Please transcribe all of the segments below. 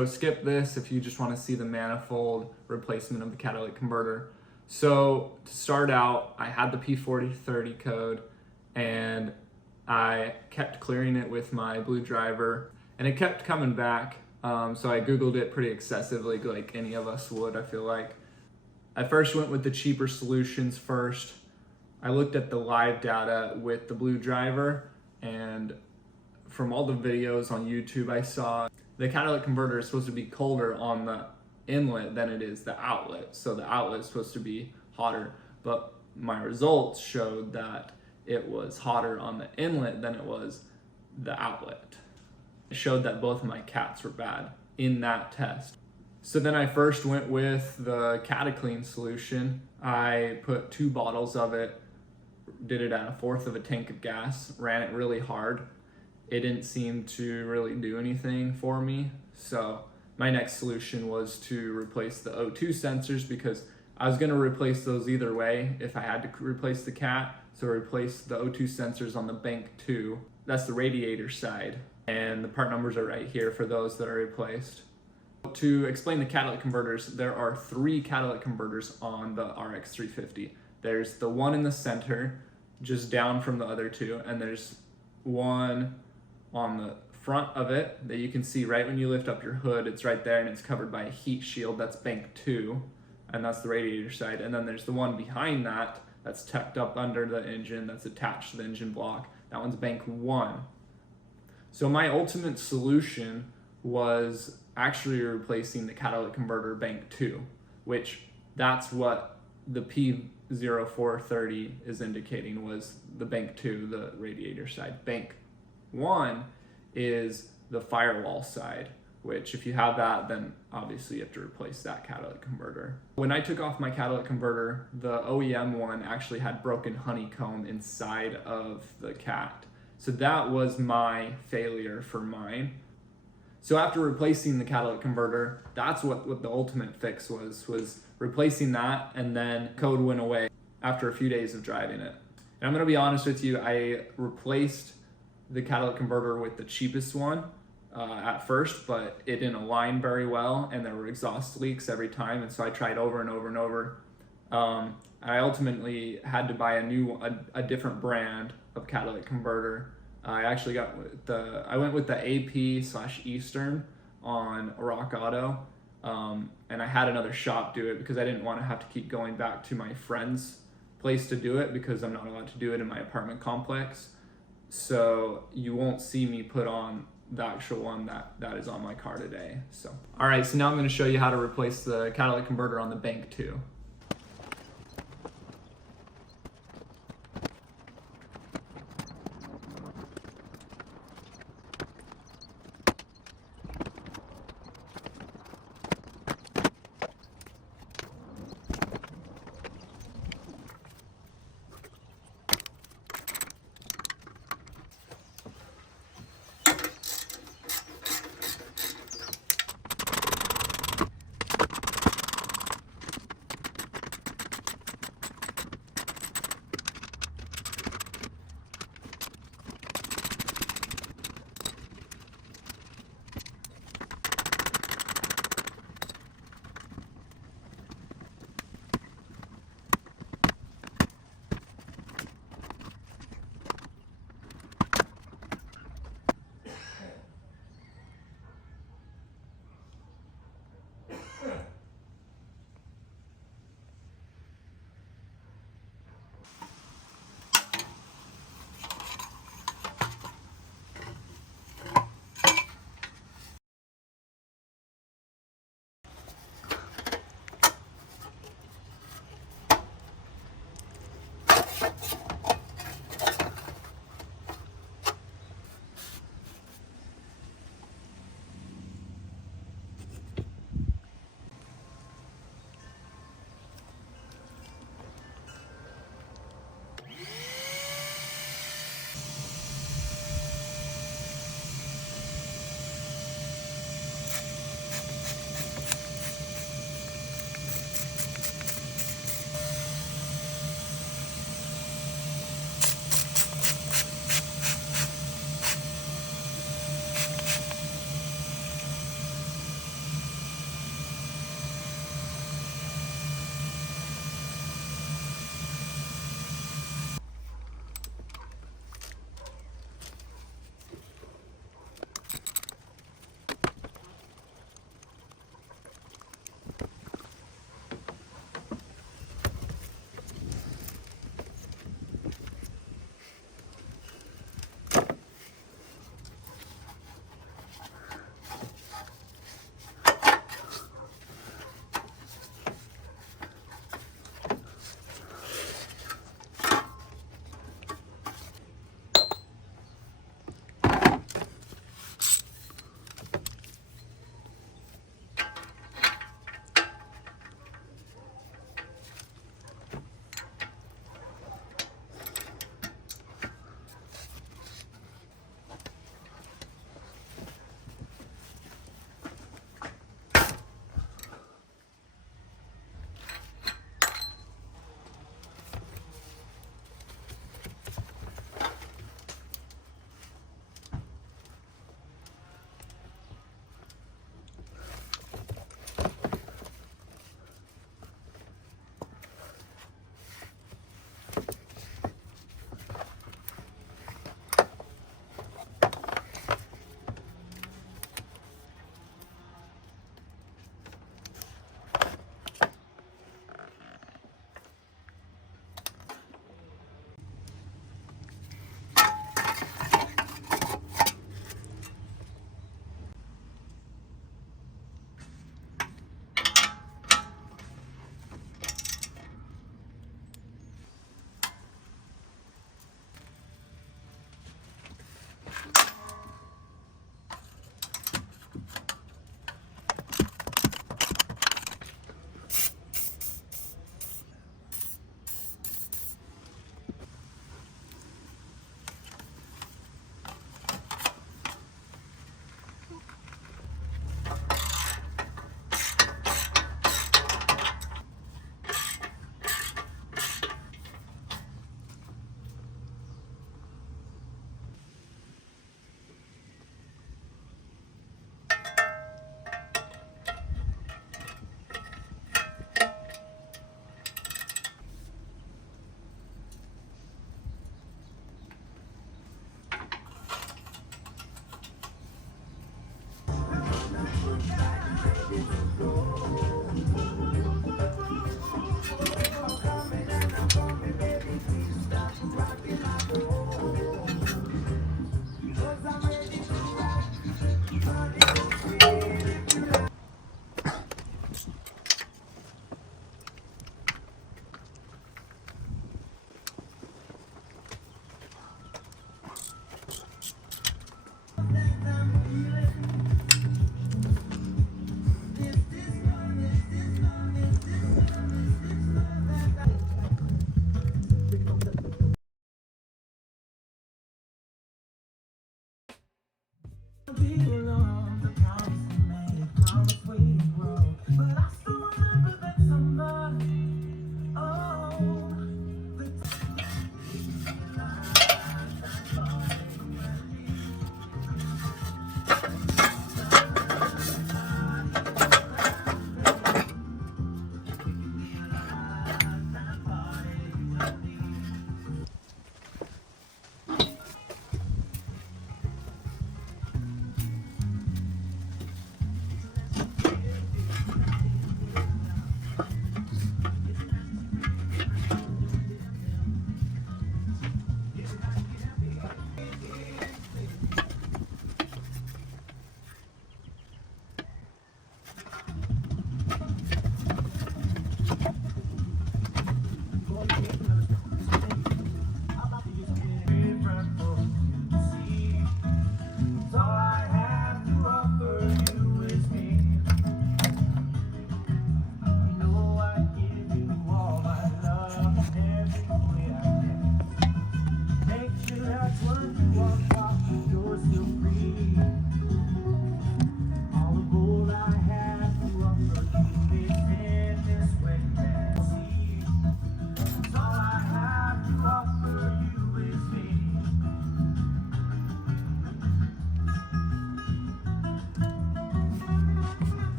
So skip this if you just want to see the manifold replacement of the catalytic converter. So to start out, I had the P0430 code and I kept clearing it with my blue driver and it kept coming back. So I Googled it pretty excessively, like any of us would, I feel like. I first went with the cheaper solutions first. I looked at the live data with the blue driver, and from all the videos on YouTube I saw, the catalytic converter is supposed to be colder on the inlet than it is the outlet. So the outlet is supposed to be hotter, but my results showed that it was hotter on the inlet than it was the outlet. It showed that both of my cats were bad in that test. So then I first went with the Cataclean solution. I put 2 bottles of it, did it at 1/4 of a tank of gas, ran it really hard. It didn't seem to really do anything for me. So my next solution was to replace the O2 sensors, because I was gonna replace those either way if I had to replace the cat. So replace the O2 sensors on the bank 2. That's the radiator side. And the part numbers are right here for those that are replaced. To explain the catalytic converters, there are 3 catalytic converters on the RX350. There's the one in the center, just down from the other 2, and there's one on the front of it that you can see right when you lift up your hood. It's right there and it's covered by a heat shield. That's bank 2, and that's the radiator side. And then there's the one behind that that's tucked up under the engine, that's attached to the engine block. That one's bank 1. So my ultimate solution was actually replacing the catalytic converter bank 2, which that's what the P0430 is indicating, was the bank 2, the radiator side. Bank 1 is the firewall side, which if you have that, then obviously you have to replace that catalytic converter. When I took off my catalytic converter, the OEM one actually had broken honeycomb inside of the cat. So that was my failure for mine. So after replacing the catalytic converter, that's what the ultimate fix was replacing that, and then code went away after a few days of driving it. And I'm gonna be honest with you, I replaced the catalytic converter with the cheapest one at first, but it didn't align very well and there were exhaust leaks every time, and so I tried over and over and over. I ultimately had to buy a different brand of catalytic converter. I actually I went with the AP/Eastern on Rock Auto, and I had another shop do it because I didn't want to have to keep going back to my friend's place to do it, because I'm not allowed to do it in my apartment complex. So you won't see me put on the actual one that is on my car today. So, all right, so now I'm going to show you how to replace the catalytic converter on the bank 2.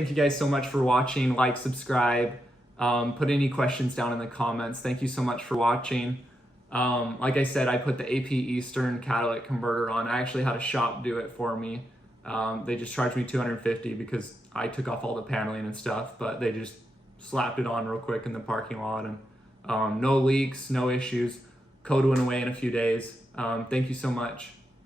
Thank you guys so much for watching. Like, subscribe, put any questions down in the comments. Thank you so much for watching. Like I said, I put the AP Eastern catalytic converter on. I actually had a shop do it for me. They just charged me $250 because I took off all the paneling and stuff, but they just slapped it on real quick in the parking lot, and no leaks, no issues. Code went away in a few days. Thank you so much.